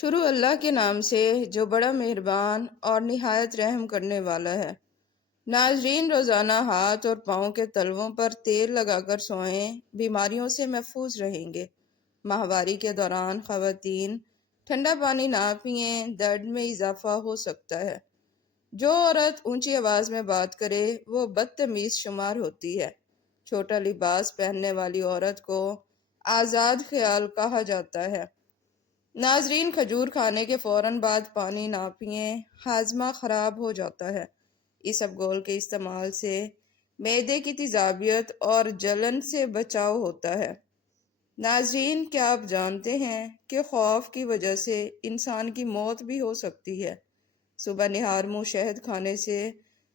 شروع اللہ کے نام سے جو بڑا مہربان اور نہایت رحم کرنے والا ہے۔ ناظرین، روزانہ ہاتھ اور پاؤں کے تلووں پر تیل لگا کر سوئیں، بیماریوں سے محفوظ رہیں گے۔ ماہواری کے دوران خواتین ٹھنڈا پانی نہ پئیں، درد میں اضافہ ہو سکتا ہے۔ جو عورت اونچی آواز میں بات کرے وہ بدتمیز شمار ہوتی ہے۔ چھوٹا لباس پہننے والی عورت کو آزاد خیال کہا جاتا ہے۔ ناظرین، کھجور کھانے کے فوراً بعد پانی نہ پئیں، ہاضمہ خراب ہو جاتا ہے۔ اسبگول کے استعمال سے معدے کی تیزابیت اور جلن سے بچاؤ ہوتا ہے۔ ناظرین، کیا آپ جانتے ہیں کہ خوف کی وجہ سے انسان کی موت بھی ہو سکتی ہے؟ صبح نہار منہ شہد کھانے سے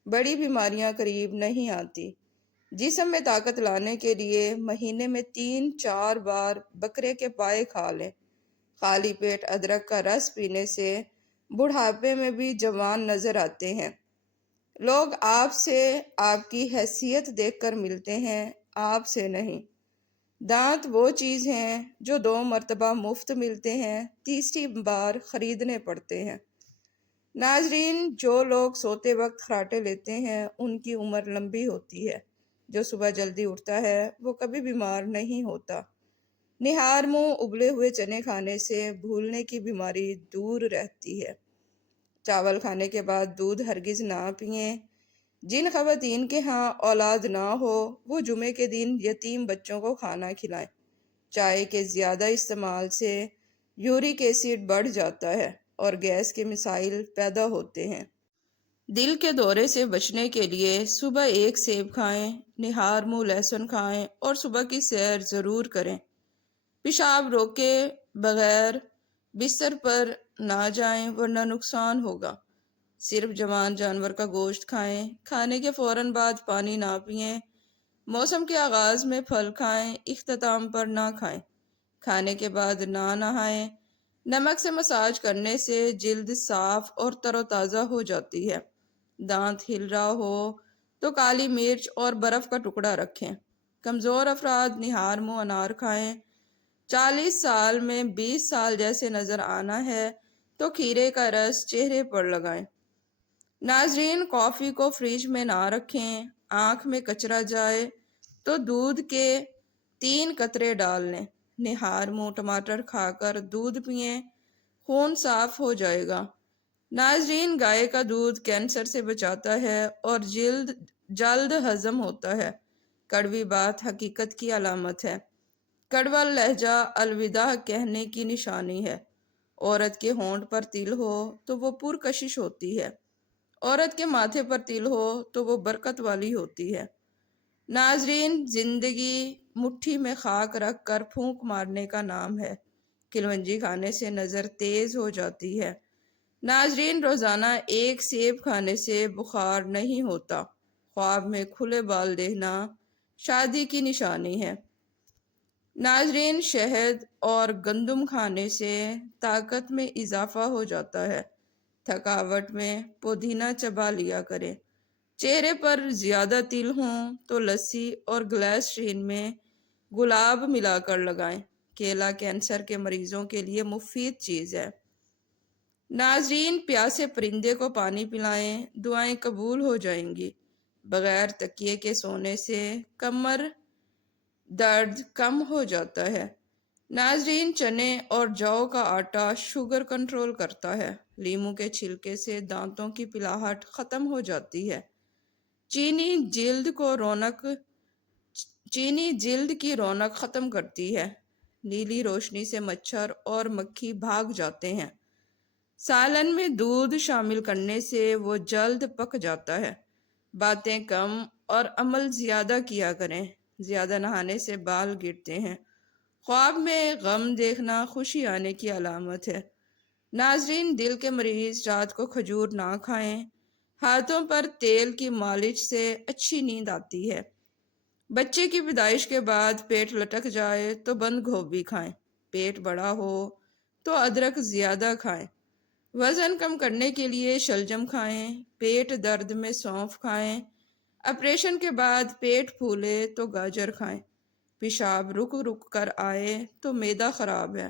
بڑی بیماریاں قریب نہیں آتی۔ جسم میں طاقت لانے کے لیے مہینے میں 3-4 بار بکرے کے پائے کھا لیں۔ خالی پیٹ ادرک کا رس پینے سے بڑھاپے میں بھی جوان نظر آتے ہیں۔ لوگ آپ سے آپ کی حیثیت دیکھ کر ملتے ہیں، آپ سے نہیں۔ دانت وہ چیز ہیں جو 2 مرتبہ مفت ملتے ہیں، تیسری بار خریدنے پڑتے ہیں۔ ناظرین، جو لوگ سوتے وقت خراٹے لیتے ہیں ان کی عمر لمبی ہوتی ہے۔ جو صبح جلدی اٹھتا ہے وہ کبھی بیمار نہیں ہوتا۔ نہار منہ ابلے ہوئے چنے کھانے سے بھولنے کی بیماری دور رہتی ہے۔ چاول کھانے کے بعد دودھ ہرگز نہ پئیں۔ جن خواتین کے ہاں اولاد نہ ہو وہ جمعے کے دن یتیم بچوں کو کھانا کھلائیں۔ چائے کے زیادہ استعمال سے یورک ایسڈ بڑھ جاتا ہے اور گیس کے مسائل پیدا ہوتے ہیں۔ دل کے دورے سے بچنے کے لیے صبح 1 سیب کھائیں، نہار منہ لہسن کھائیں اور صبح کی سیر ضرور کریں۔ پیشاب روکے بغیر بستر پر نہ جائیں ورنہ نقصان ہوگا۔ صرف جوان جانور کا گوشت کھائیں۔ کھانے کے فوراً بعد پانی نہ پئیں۔ موسم کے آغاز میں پھل کھائیں، اختتام پر نہ کھائیں۔ کھانے کے بعد نہ نہائیں۔ نمک سے مساج کرنے سے جلد صاف اور تر و تازہ ہو جاتی ہے۔ دانت ہل رہا ہو تو کالی مرچ اور برف کا ٹکڑا رکھیں۔ کمزور افراد نہار منہ انار کھائیں۔ 40 سال میں 20 سال جیسے نظر آنا ہے تو کھیرے کا رس چہرے پر لگائیں۔ ناظرین، کافی کو فریج میں نہ رکھیں۔ آنکھ میں کچرا جائے تو دودھ کے 3 قطرے ڈال لیں۔ نہار منہ ٹماٹر کھا کر دودھ پئیں، خون صاف ہو جائے گا۔ ناظرین، گائے کا دودھ کینسر سے بچاتا ہے اور جلد ہضم ہوتا ہے۔ کڑوی بات حقیقت کی علامت ہے۔ کڑوا لہجہ الوداع کہنے کی نشانی ہے۔ عورت کے ہونٹ پر تل ہو تو وہ پرکشش ہوتی ہے۔ عورت کے ماتھے پر تل ہو تو وہ برکت والی ہوتی ہے۔ ناظرین، زندگی مٹھی میں خاک رکھ کر پھونک مارنے کا نام ہے۔ کلونجی کھانے سے نظر تیز ہو جاتی ہے۔ ناظرین، روزانہ 1 سیب کھانے سے بخار نہیں ہوتا۔ خواب میں کھلے بال دیکھنا شادی کی نشانی ہے۔ ناظرین، شہد اور گندم کھانے سے طاقت میں اضافہ ہو جاتا ہے۔ تھکاوٹ میں پودینہ چبا لیا کریں۔ چہرے پر زیادہ تل ہوں تو لسی اور گلیسرین میں گلاب ملا کر لگائیں۔ کیلا کینسر کے مریضوں کے لیے مفید چیز ہے۔ ناظرین، پیاسے پرندے کو پانی پلائیں، دعائیں قبول ہو جائیں گی۔ بغیر تکیے کے سونے سے کمر درد کم ہو جاتا ہے۔ ناظرین، چنے اور جو کا آٹا شوگر کنٹرول کرتا ہے۔ لیموں کے چھلکے سے دانتوں کی پلاہٹ ختم ہو جاتی ہے۔ چینی جلد کی رونق ختم کرتی ہے۔ نیلی روشنی سے مچھر اور مکھی بھاگ جاتے ہیں۔ سالن میں دودھ شامل کرنے سے وہ جلد پک جاتا ہے۔ باتیں کم اور عمل زیادہ کیا کریں۔ زیادہ نہانے سے بال گرتے ہیں۔ خواب میں غم دیکھنا خوشی آنے کی علامت ہے۔ ناظرین، دل کے مریض رات کو کھجور نہ کھائیں۔ ہاتھوں پر تیل کی مالش سے اچھی نیند آتی ہے۔ بچے کی پیدائش کے بعد پیٹ لٹک جائے تو بند گوبھی کھائیں۔ پیٹ بڑا ہو تو ادرک زیادہ کھائیں۔ وزن کم کرنے کے لیے شلجم کھائیں۔ پیٹ درد میں سونف کھائیں۔ آپریشن کے بعد پیٹ پھولے تو گاجر کھائیں۔ پیشاب رک رک کر آئے تو معدہ خراب ہے۔